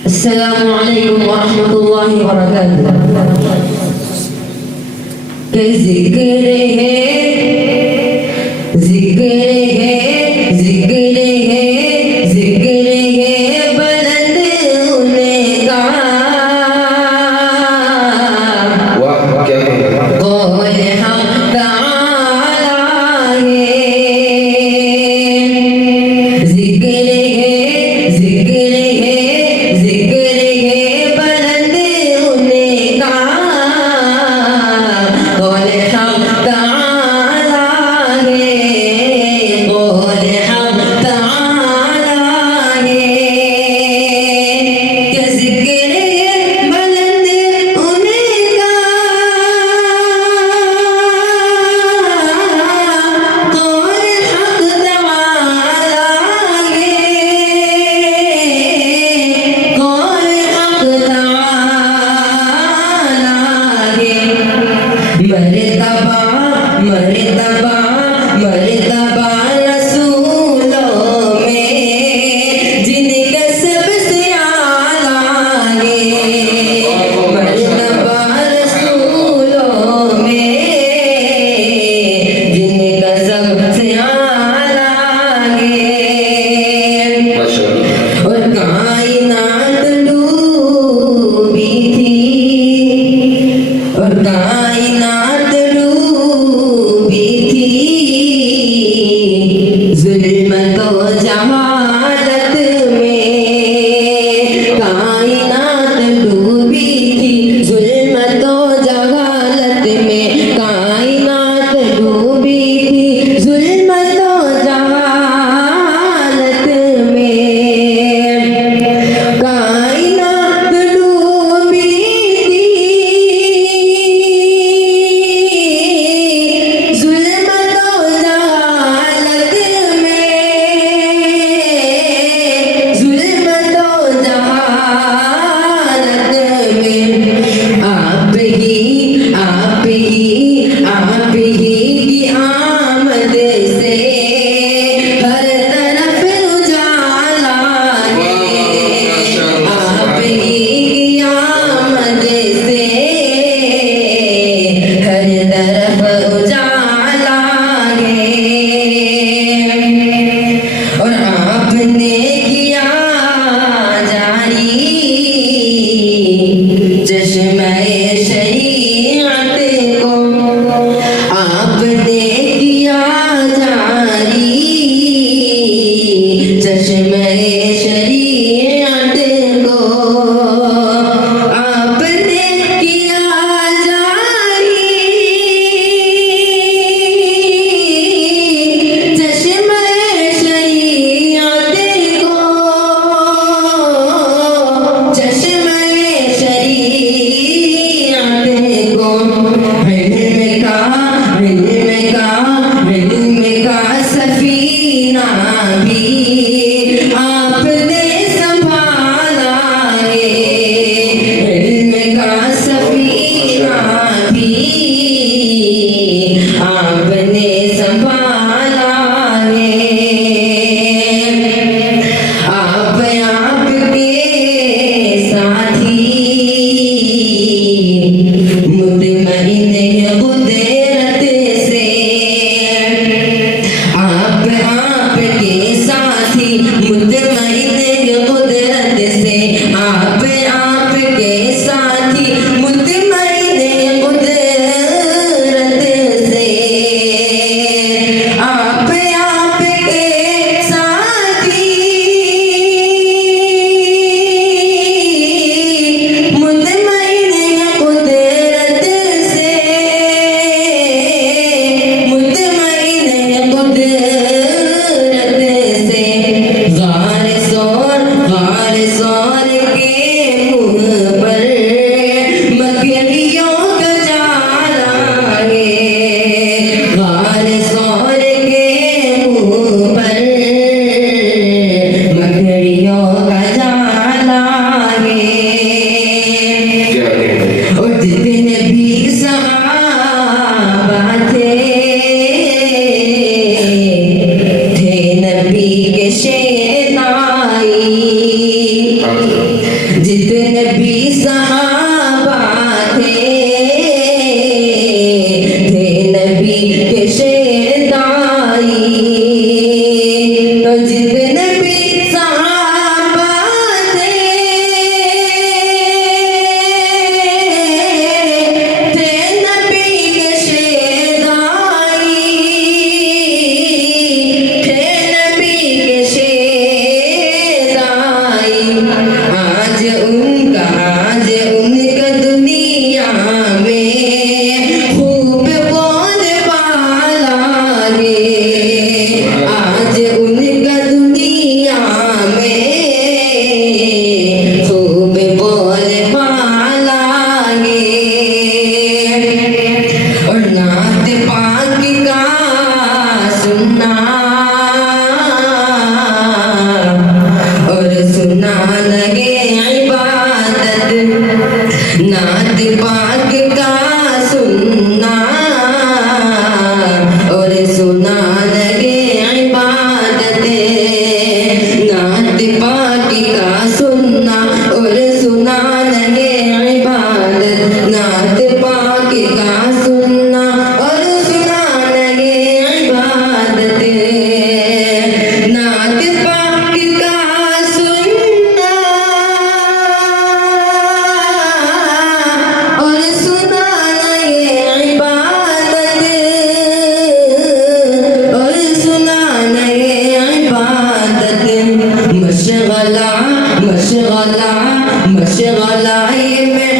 अस्सलामु अलैकुम वरहमतुल्लाहि वबरकातुह। के जिक्र है, जिक्र है, जिक्र है, जिक्र है बुलंद उनका। वाह क्या कौल हक तआला है, जिक्र है, जिक्र है, जिक्र है बुलंद उनका। कौल हक तआला है, कौल हक तआला है। क्या जिक्र है बुलंद उनका, कौल हक तआला है, कौल हक तआला है। मर्तबा मर्तबा मर्तबा रसूलों में जिनका सबसे आला है। मर्तबा रसूलों में जिनका सबसे आला है। माशाअल्लाह। और कायनात डूबी थी, और कायनात डूबी थी ज़ुल्मत और जहालत में। कायनात डूबी थी ज़ुल्मत और जहालत में। कायनात डूबी थी ज़ुल्मत और जहालत में। कायनात डूबी थी ज़ुल्मत और जहालत में, ज़ुल्मत और जहालत में। आप ही आप ही आप ही की आमद से हर तरफ उजाला है। आप ही की आमद से हर तरफ उजाला है। और आपने किया जारी चश्मे शरीअत को, आपने किया जारी चश्मे शरीअत को। आपने किया जारी चश्मे शरीअत को, चश्मे शरीअत को। इल्म का सफीना भी आपने संभाला है। इल्म का सफीना भी आपने संभाला है। आपके साथी मुतमईन कुदरत से। आपके साथी मुतमईन कुदरत से। आपके साथी मुतमईन कुदरत से। आपके साथी मुतमईन कुदरत से, मुतमईन कुदरत से। गार सोर के मुँह पर मकड़ियों का जाला है। गार सोर के मुँह पर मकड़ियों का जाला है। क्या और जितने भी सहाबा थे नबी के शेनाई। आज उनका दुनिया में खूब बोलबाला गे आज उनका दुनिया में खूब बोलबाला गे और नात पाक का सुनना और सुना लगे इबादत नात पाक का सुनना और सुना लगे इबादत नात पाक का सुनना और सुना लगे इबादत नात पाक का सुनना और सुना लगे इबादत नात पाक का सुनना और सुना लगे इबादत और सुना लगे इबादत मशगला मशगला मशगला ये में